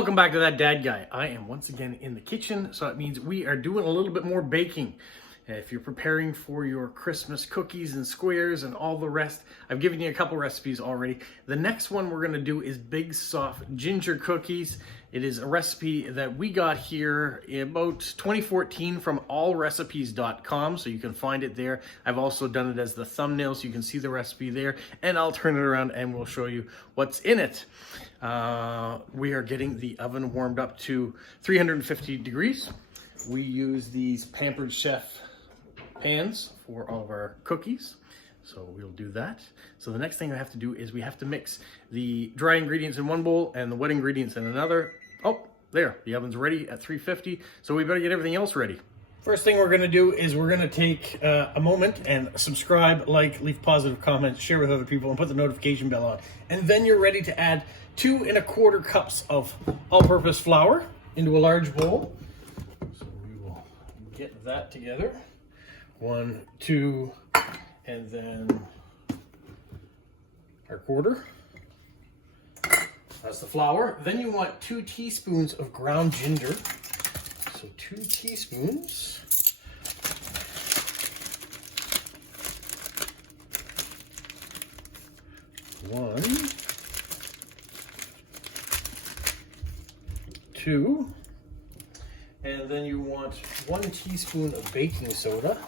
Welcome back to That Dad Guy. I am once again in the kitchen, so that means we are doing a little bit more baking. If you're preparing for your Christmas cookies and squares and all the rest, I've given you a couple recipes already. The next one we're going to do is big soft ginger cookies. It is a recipe that we got here in about 2014 from allrecipes.com, so you can find it there. I've also done it as the thumbnail, so you can see the recipe there, and I'll turn it around and we'll show you what's in it. We are getting the oven warmed up to 350 degrees. We use these Pampered Chef pans for all of our cookies, so we'll do that. So the next thing we have to do is we have to mix the dry ingredients in one bowl and the wet ingredients in another. Oh, there, the oven's ready at 350, so we better get everything else ready. First thing we're going to do is we're going to take a moment and subscribe, like, leave positive comments, share with other people, and put the notification bell on. And then you're ready to add 2 1/4 cups of all-purpose flour into a large bowl. So we will get that together. 1, 2, and then our quarter. That's the flour. Then you want 2 teaspoons of ground ginger. So 2 teaspoons. One, 2, and then you want 1 teaspoon of baking soda.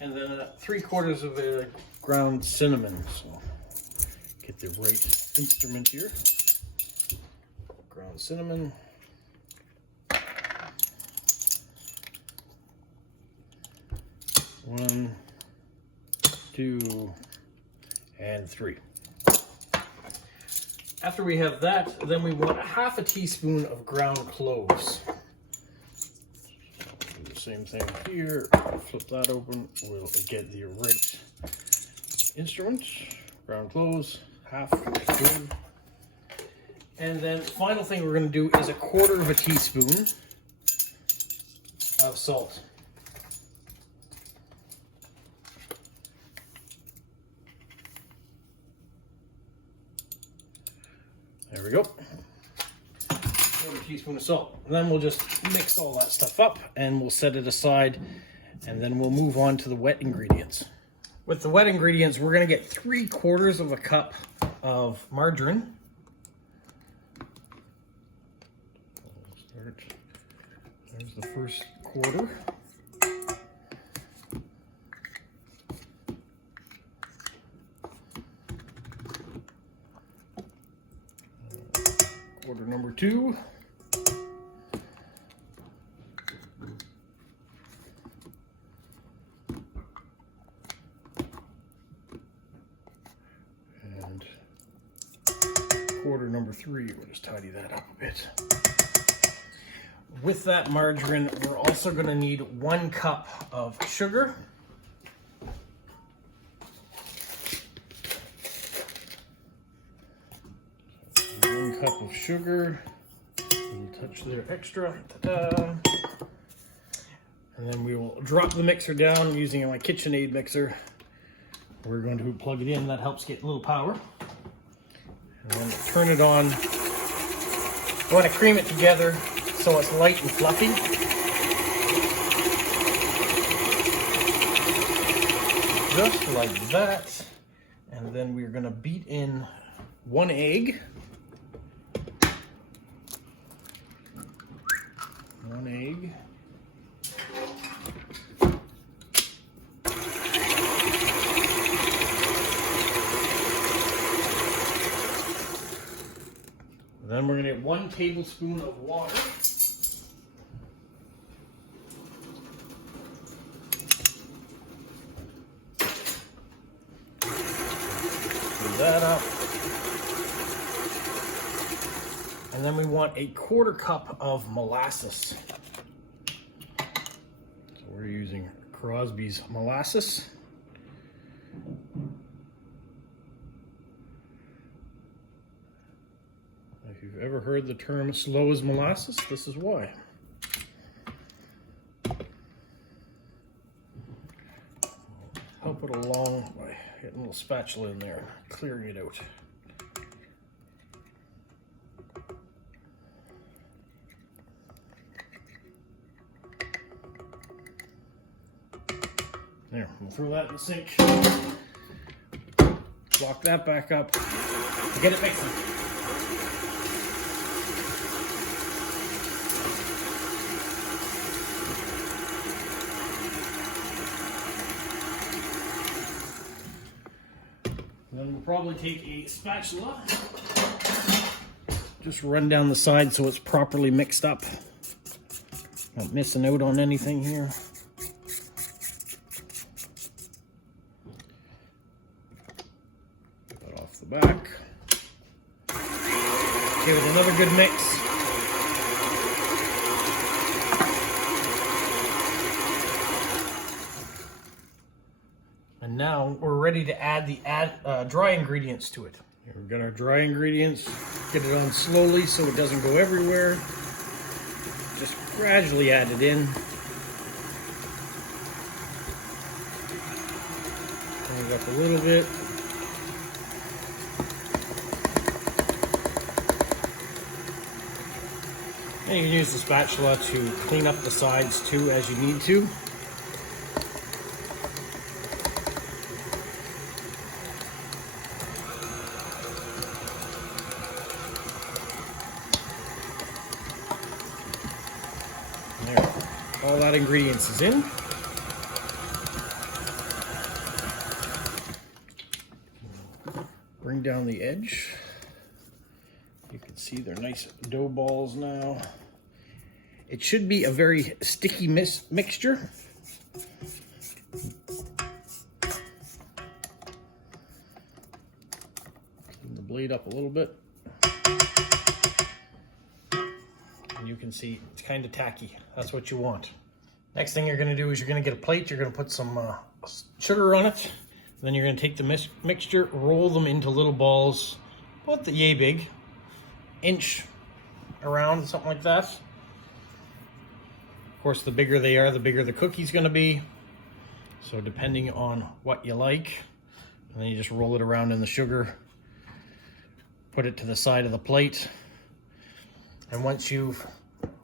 And then 3/4 of a ground cinnamon. So get the right instrument here. Ground cinnamon. 1, 2, and 3. After we have that, then we want 1/2 teaspoon of ground cloves. Do the same thing here. Flip that open. We'll get the right instrument. Ground cloves, 1/2 teaspoon. And then the final thing we're going to do is 1/4 teaspoon of salt. There we go. 1/4 teaspoon of salt. And then we'll just mix all that stuff up and we'll set it aside, and then we'll move on to the wet ingredients. With the wet ingredients, we're going to get 3/4 cup of margarine. There's the first quarter. Quarter number 2. And quarter number 3. We'll just tidy that up a bit. With that margarine, we're also going to need 1 cup of sugar. Cup of sugar, a touch there extra. Ta-da. And then we will drop the mixer down using my KitchenAid mixer. We're going to plug it in. That helps get a little power. And then turn it on. You want to cream it together so it's light and fluffy. Just like that. And then we're going to beat in 1 egg. 1 egg. Then we're going to get 1 tablespoon of water. Fill that up. And then we want 1/4 cup of molasses. So we're using Crosby's molasses. If you've ever heard the term slow as molasses, this is why. Help it along by Getting a little spatula in there, clearing it out. There, we'll throw that in the sink. Lock that back up. Get it mixing. Then we'll probably take a spatula. Just run down the side so it's properly mixed up. Not missing out on anything here. Put off the back. Give it another good mix. And now we're ready to add the dry ingredients to it. Here we've got our dry ingredients. Get it on slowly so it doesn't go everywhere. Just gradually add it in. Turn it up a little bit. And you can use the spatula to clean up the sides too as you need to. There, all that ingredients is in. Bring down the edge. You can see they're nice dough balls now. It should be a very sticky mixture. Clean the blade up a little bit. And you can see it's kind of tacky. That's what you want. Next thing you're going to do is you're going to get a plate. You're going to put some sugar on it. Then you're going to take the mixture, roll them into little balls, about the yay big, inch around, something like that. Of course, the bigger they are, the bigger the cookie's going to be. So depending on what you like, and then you just roll it around in the sugar, put it to the side of the plate. And once you've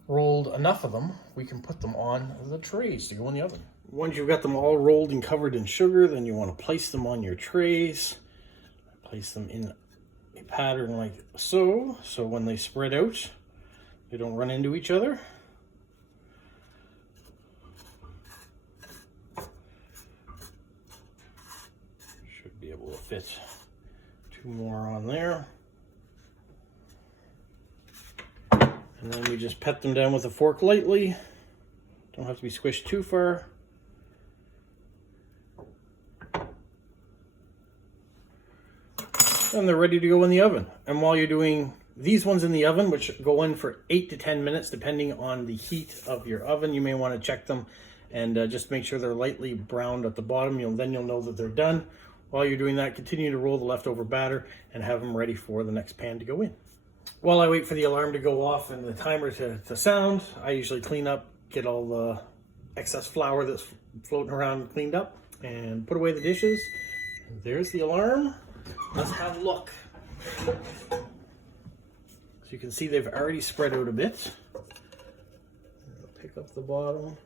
rolled enough of them, we can put them on the trays to go in the oven. Once you've got them all rolled and covered in sugar, then you want to place them on your trays. Place them in a pattern like so, so when they spread out, they don't run into each other. Should be able to fit 2 more on there. And then we just pet them down with a fork lightly. Don't have to be squished too far. And they're ready to go in the oven. And while you're doing these ones in the oven, which go in for 8 to 10 minutes, depending on the heat of your oven, you may want to check them and just make sure they're lightly browned at the bottom. Then you'll know that they're done. While you're doing that, continue to roll the leftover batter and have them ready for the next pan to go in. While I wait for the alarm to go off and the timer to sound, I usually clean up, get all the excess flour that's floating around cleaned up, and put away the dishes. And there's the alarm. Let's have a look. So you can see they've already spread out a bit. I'll pick up the bottom.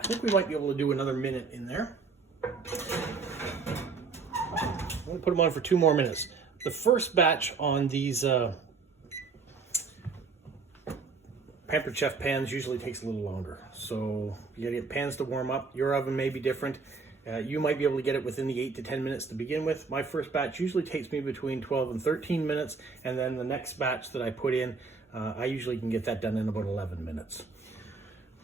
I think we might be able to do another minute in there. I'm going to put them on for 2 more minutes. The first batch on these Pampered Chef pans usually takes a little longer. So you gotta get pans to warm up. Your oven may be different. You might be able to get it within the 8 to 10 minutes to begin with. My first batch usually takes me between 12 and 13 minutes. And then the next batch that I put in, I usually can get that done in about 11 minutes.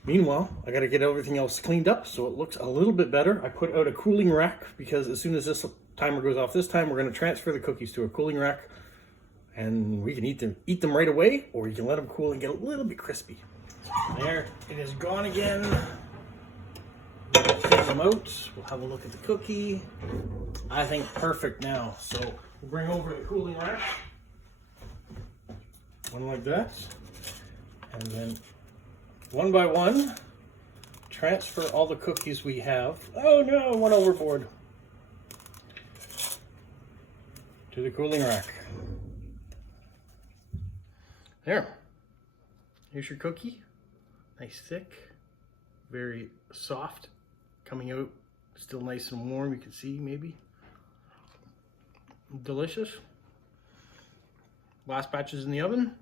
Meanwhile, I gotta get everything else cleaned up so it looks a little bit better. I put out a cooling rack because as soon as this timer goes off this time, we're gonna transfer the cookies to a cooling rack. And we can eat them right away, or you can let them cool and get a little bit crispy. There, it is gone again. We'll take them out. We'll have a look at the cookie. I think perfect now. So we'll bring over the cooling rack. One like that. And then one by one, transfer all the cookies we have. Oh no, one overboard. to the cooling rack. There. Here's your cookie. Nice thick, very soft, coming out still nice and warm. You can see maybe. Delicious. Last batch is in the oven.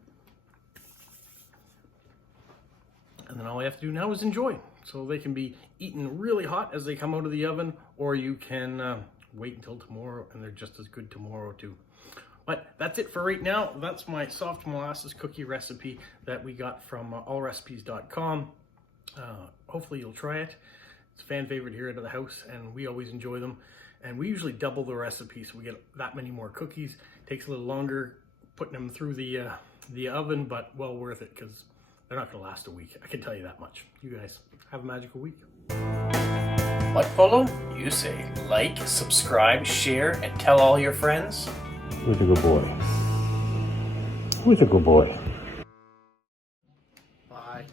And then all I have to do now is enjoy. So they can be eaten really hot as they come out of the oven, or you can wait until tomorrow and they're just as good tomorrow too. But that's it for right now. That's my soft molasses cookie recipe that we got from allrecipes.com. Hopefully you'll try it. It's a fan favorite here at the house and we always enjoy them. And we usually double the recipe so we get that many more cookies. Takes a little longer putting them through the oven, but well worth it because they're not gonna last a week. I can tell you that much. You guys have a magical week. What, Polo? You say like, subscribe, share, and tell all your friends? Who's a good boy? Who's a good boy? Bye.